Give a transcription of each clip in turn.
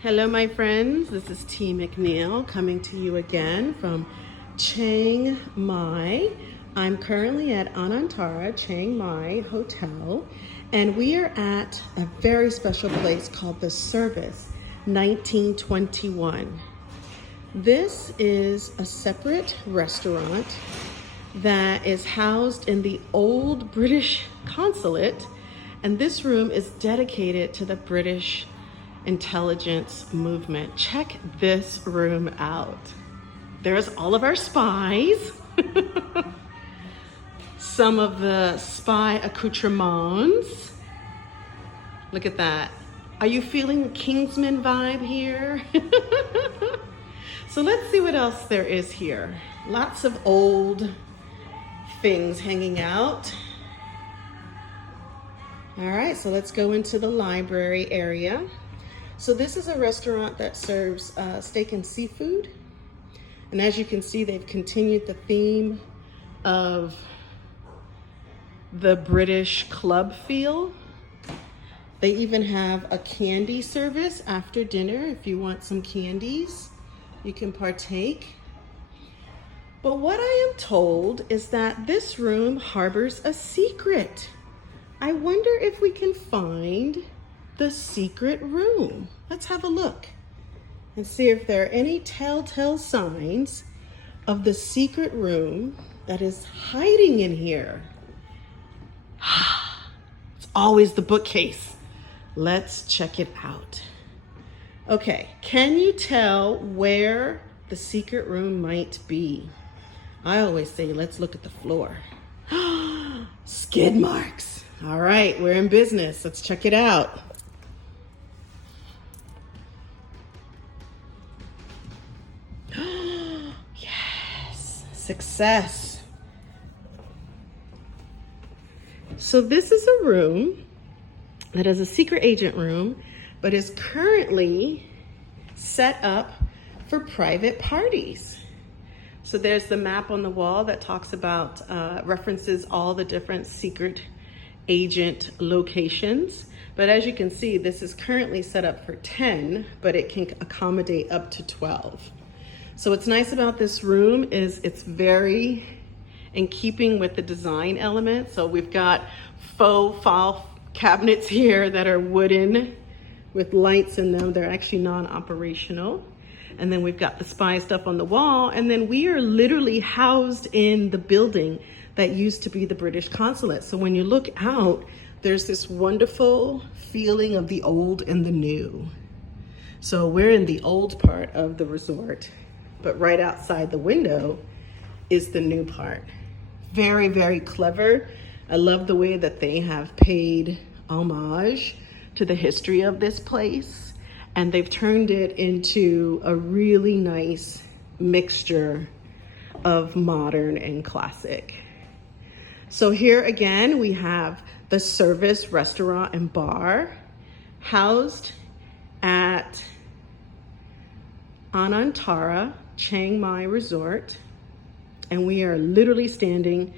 Hello, my friends. This is T. McNeil coming to you again from Chiang Mai. I'm currently at Anantara Chiang Mai Hotel, and we are at a very special place called the Service 1921. This is a separate restaurant that is housed in the old British consulate, and this room is dedicated to the British intelligence movement. Check this room out. There's all of our spies. Some of the spy accoutrements. Look at that. Are you feeling the Kingsman vibe here? So let's see what else there is here. Lots of old things hanging out. All right, so let's go into the library area. So this is a restaurant that serves steak and seafood. And as you can see, they've continued the theme of the British club feel. They even have a candy service after dinner. If you want some candies, you can partake. But what I am told is that this room harbors a secret. I wonder if we can find the secret room. Let's have a look and see if there are any telltale signs of the secret room that is hiding in here. It's always the bookcase. Let's check it out. Okay, can you tell where the secret room might be? I always say, let's look at the floor. Skid marks. All right, we're in business. Let's check it out. Yes, success. So this is a room that is a secret agent room, but is currently set up for private parties. So there's the map on the wall that talks about, references all the different secret agent locations. But as you can see, this is currently set up for 10, but it can accommodate up to 12. So what's nice about this room is it's very in keeping with the design element. So we've got faux file cabinets here that are wooden with lights in them. They're actually non-operational. And then we've got the spy stuff on the wall. And then we are literally housed in the building that used to be the British consulate. So when you look out, there's this wonderful feeling of the old and the new. So we're in the old part of the resort, but right outside the window is the new part. Very, very clever. I love the way that they have paid homage to the history of this place, and they've turned it into a really nice mixture of modern and classic. So here again, we have the Service Restaurant and Bar housed at Anantara Chiang Mai Resort. And we are literally standing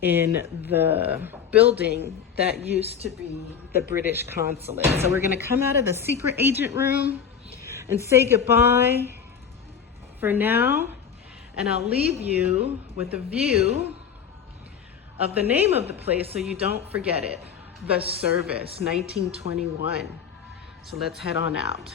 in the building that used to be the British consulate. So we're gonna come out of the secret agent room and say goodbye for now. And I'll leave you with a view of the name of the place so you don't forget it. The Service 1921. So let's head on out.